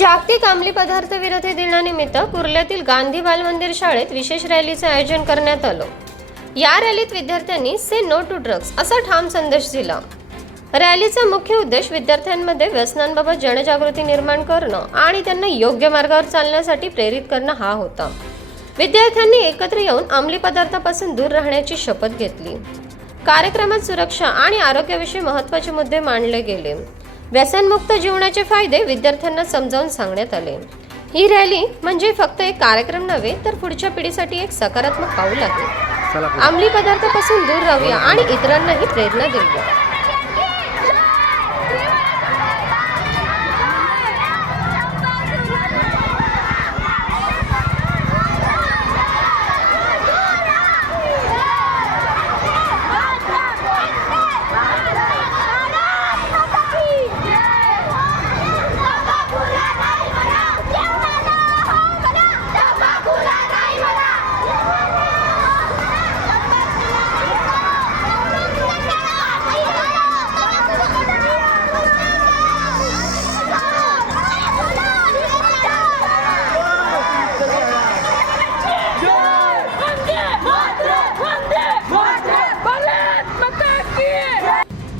जागतिक अंमली पदार्थ विरोधी दिनानिमित्त कुर्ल्यातील गांधी बालमंदिर शाळेत विशेष रॅलीचं आयोजन करण्यात आलं. या रॅलीत विद्यार्थ्यांनी से नो टू ड्रग्ज असा ठाम संदेश दिला. रॅलीचा मुख्य उद्देश विद्यार्थ्यांमध्ये व्यसनांबाबत जनजागृती निर्माण करणं आणि त्यांना योग्य मार्गावर चालण्यासाठी प्रेरित करणं हा होता. विद्यार्थ्यांनी एकत्र येऊन अंमली पदार्थापासून दूर राहण्याची शपथ घेतली. कार्यक्रमात सुरक्षा आणि आरोग्याविषयी महत्त्वाचे मुद्दे मांडले गेले. व्यसनमुक्त जीवनाचे फायदे विद्यार्थ्यांना समजावून सांगण्यात आले. ही रॅली म्हणजे फक्त एक कार्यक्रम नव्हे तर पुढच्या पिढीसाठी एक सकारात्मक पाऊल आहे. अंमली पदार्थापासून दूर राहूया आणि इतरांनाही प्रेरणा देऊया.